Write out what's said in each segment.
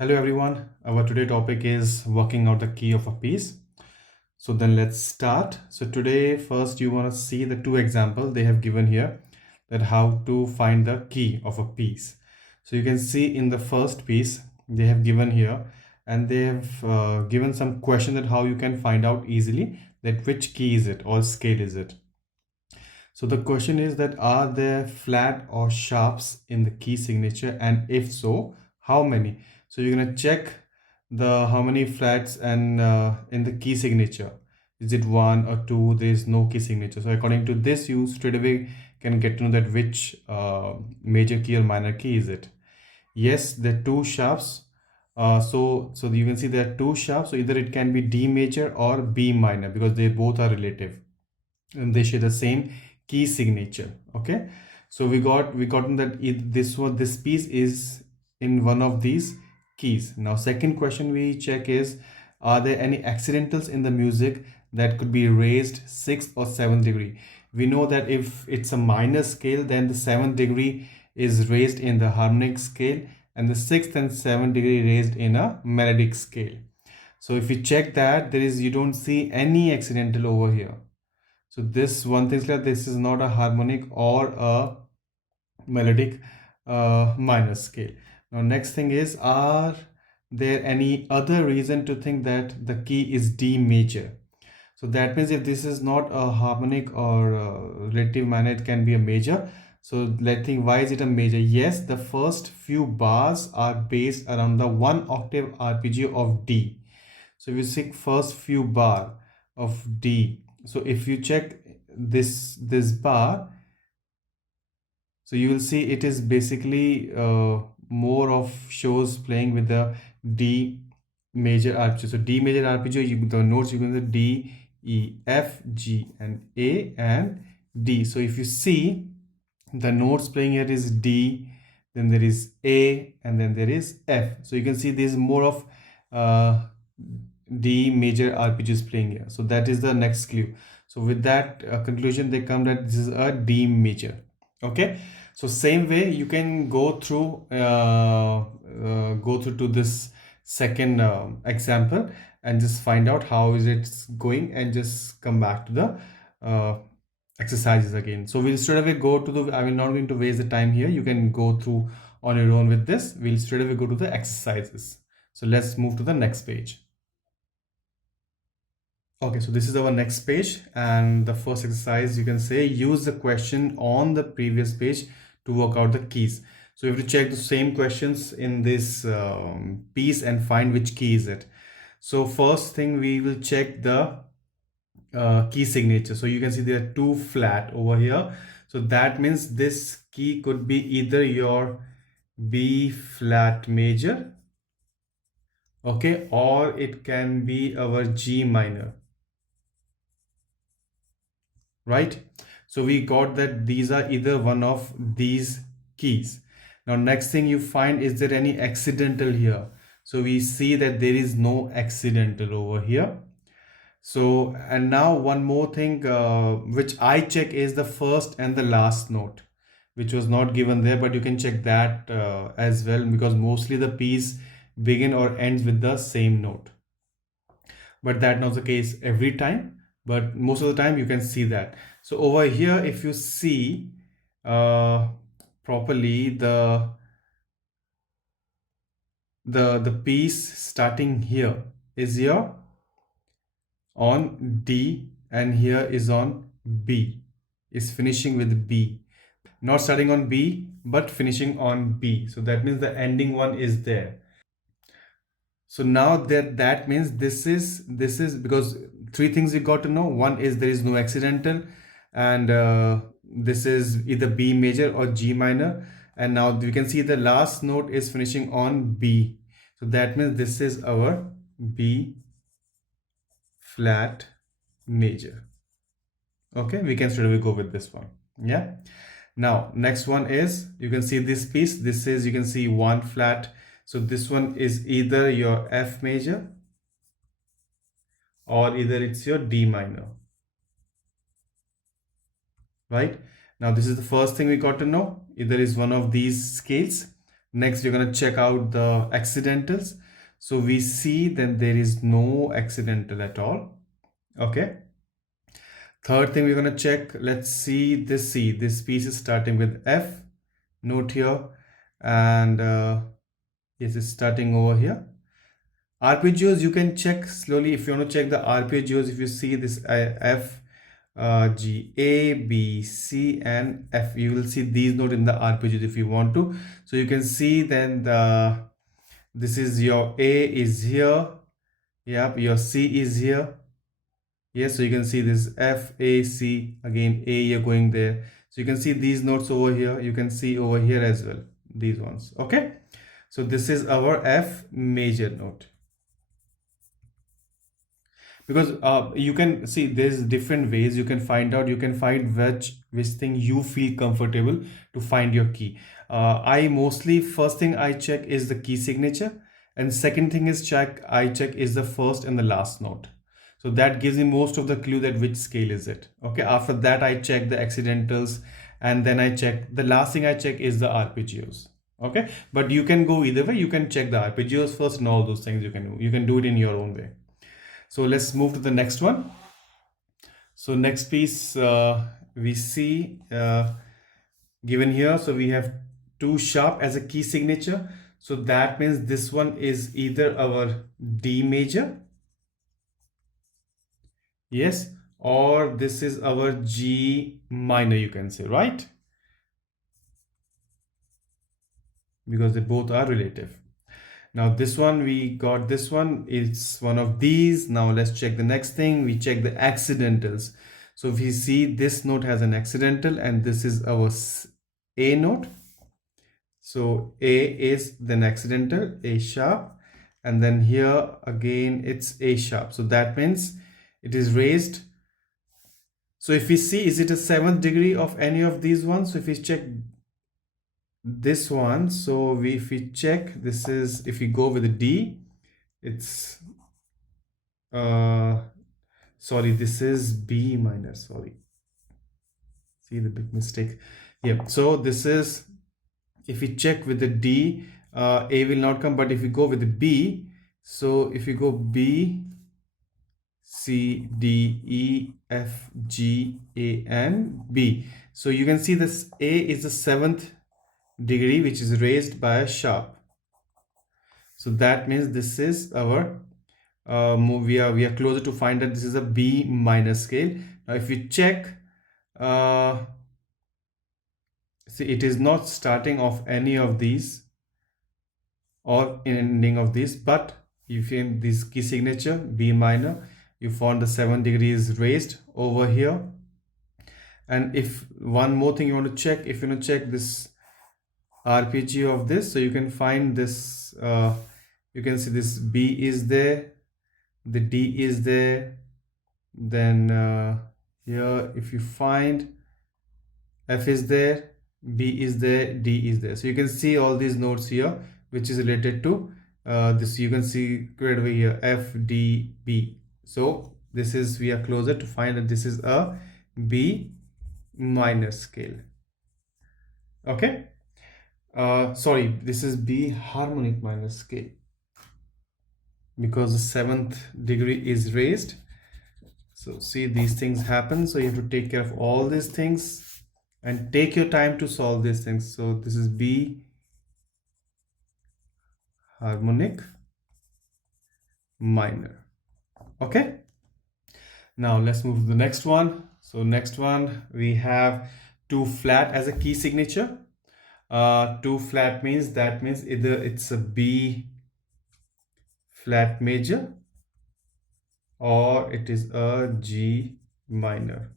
Hello everyone. Our today topic is working out the key of a piece. So then let's start. So today first you want to see the two examples they have given here, that how to find the key of a piece. So you can see in the first piece they have given here, and they have given some question that how you can find out easily that which key is it or scale is it. So the question is that are there flat or sharps in the key signature, and if so, how many? So you're gonna check the how many flats and in the key signature. Is it one or two? There is no key signature. So according to this, you straight away can get to know that which major key or minor key is it. Yes, there are two sharps. So you can see there are two sharps. So either it can be D major or B minor because they both are relative and they share the same key signature. Okay, so we gotten that this piece is in one of these keys. Now second question we check is, are there any accidentals in the music that could be raised 6th or 7th degree? We know that if it's a minor scale, then the 7th degree is raised in the harmonic scale and the 6th and 7th degree raised in a melodic scale. So if you check that, you don't see any accidental over here. So this one thing is that this is not a harmonic or a melodic minor scale. Now next thing is, are there any other reason to think that the key is D major? So that means if this is not a harmonic or relative minor, it can be a major. So let's think, why is it a major? Yes, the first few bars are based around the 1 octave arpeggio of D. So if you see first few bar of D, so if you check this bar, so you will see it is basically more of shows playing with the D major arpeggio. So D major arpeggio, the notes you can see D, E, F, G, and A and D. So if you see the notes playing here is D, then there is A, and then there is F. So you can see there is more of uh, D major arpeggios playing here. So that is the next clue. So with that conclusion, they come that this is a D major. Okay. So same way you can go through to this second example and just find out how is it going, and just come back to the exercises again. So we'll straight away go to the, I will not going to waste the time here. You can go through on your own with this. We'll straight away go to the exercises. So let's move to the next page. Okay, so this is our next page, and the first exercise you can say use the question on the previous page to work out the keys. So you have to check the same questions in this piece and find which key is it. So first thing we will check the key signature. So you can see there are two flat over here. So that means this key could be either your B flat major, okay, or it can be our G minor, right? So we got that these are either one of these keys. Now next thing you find, is there any accidental here? So we see that there is no accidental over here. So, and now one more thing which I check is the first and the last note, which was not given there, but you can check that as well, because mostly the piece begin or ends with the same note. But that not the case every time, but most of the time you can see that. So over here, if you see uh, properly, the piece starting here is here on D, and here is on B, is finishing with B, not starting on B but finishing on B. So that means the ending one is there. So now that means this is because three things you got to know. One is there is no accidental, and this is either B major or G minor, and now we can see the last note is finishing on B. So that means this is our B flat major. Okay, we can straight away go with this one. Yeah. Now next one is, you can see this piece, this is, you can see one flat. So this one is either your F major or either it's your D minor, right? Now this is the first thing we got to know, either is one of these scales. Next, we're going to check out the accidentals. So we see that there is no accidental at all. Okay. Third thing we're going to check, let's see this C. This piece is starting with F note here, and yes, it's starting over here. Arpeggios, you can check slowly if you want to check the arpeggios. If you see this F, G, A, B, C, and F, you will see these notes in the arpeggios if you want to. So you can see then this is your A is here. Yep, your C is here. Yes, so you can see this F, A, C, again A, you're going there. So you can see these notes over here. You can see over here as well, these ones. Okay, so this is our F major note. Because you can see there's different ways you can find out. You can find which thing you feel comfortable to find your key. I mostly, first thing I check is the key signature, and second thing is I check is the first and the last note. So that gives me most of the clue that which scale is it. Okay, after that I check the accidentals, and then I check, the last thing I check is the arpeggios. Okay, but you can go either way. You can check the arpeggios first and all those things. You can do it in your own way. So let's move to the next one. So next piece we see given here. So we have 2 sharp as a key signature. So that means this one is either our D major, yes, or this is our G minor, you can say, right? Because they both are relative. Now this one, we got this one, it's one of these. Now let's check the next thing. We check the accidentals. So if we see this note has an accidental, and this is our A note. So A is then accidental, A sharp, and then here again it's A sharp. So that means it is raised. So if we see, is it a 7th degree of any of these ones? So if we check this one, so if we check, this is, if we go with a D, it's sorry, this is B minor, sorry, see the big mistake. Yeah, so this is, if we check with the D, A will not come, but if we go with the B, so if you go B, C, D, E, F, G, A, and B, so you can see this A is the 7th degree which is raised by a sharp. So that means this is our we are closer to find that this is a B minor scale. Now if you check, see, it is not starting off any of these or ending of this, but if you in this key signature B minor, you found the 7 degrees raised over here. And if one more thing you want to check, if you want to check this RPG of this, so you can find this, you can see this B is there, the D is there, then here if you find F is there, B is there, D is there. So you can see all these notes here which is related to this. You can see right over here F, D, B. So this is, we are closer to find that this is a B minor scale. Okay, sorry, this is B harmonic minor scale because the 7th degree is raised. So see, these things happen, so you have to take care of all these things and take your time to solve these things. So this is B harmonic minor. Okay, now let's move to the next one. So next one, we have 2 flat as a key signature. 2 flat means, that means either it's a B flat major or it is a G minor.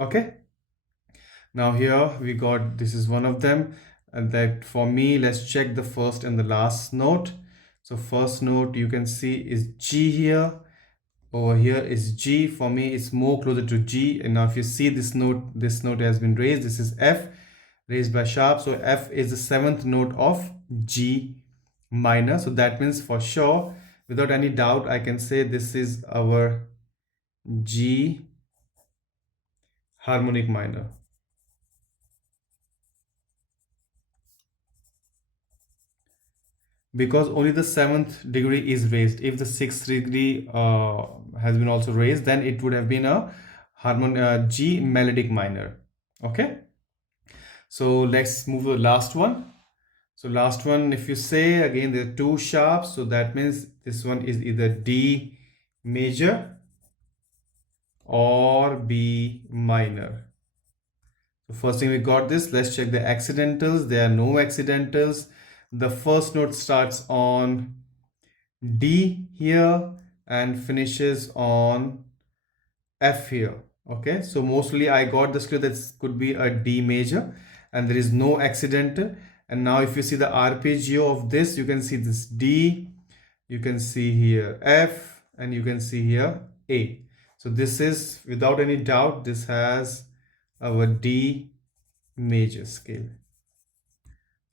Okay, now here we got, this is one of them, and that for me, let's check the first and the last note. So first note you can see is G here, over here is G. For me it's more closer to G. And now if you see this note has been raised, this is F raised by sharp, so F is the 7th note of G minor. So that means for sure, without any doubt, I can say this is our G harmonic minor. because only the seventh degree is raised. If the sixth degree has been also raised, then it would have been a G melodic minor. Okay, so let's move to the last one. So last one, if you say again, there are two sharps, so that means this one is either D major or B minor. So first thing we got this, let's check the accidentals. There are no accidentals. The first note starts on D here and finishes on F here. Okay, so mostly I got this clue that could be a D major and there is no accidental. And now if you see the arpeggio of this, you can see this D, you can see here F, and you can see here A. So this is without any doubt, this has our D major scale.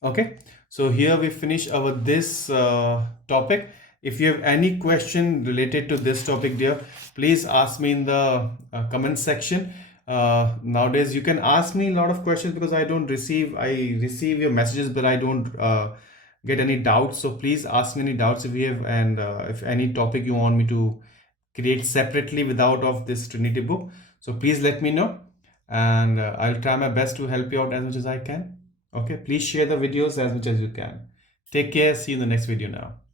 Okay, so here we finish our this topic. If you have any question related to this topic, dear, please ask me in the comment section. Nowadays you can ask me a lot of questions because I receive your messages, but I don't get any doubts. So please ask me any doubts if you have, and if any topic you want me to create separately without of this Trinity book, so please let me know, and I'll try my best to help you out as much as I can. Okay, please share the videos as much as you can. Take care. See you in the next video now.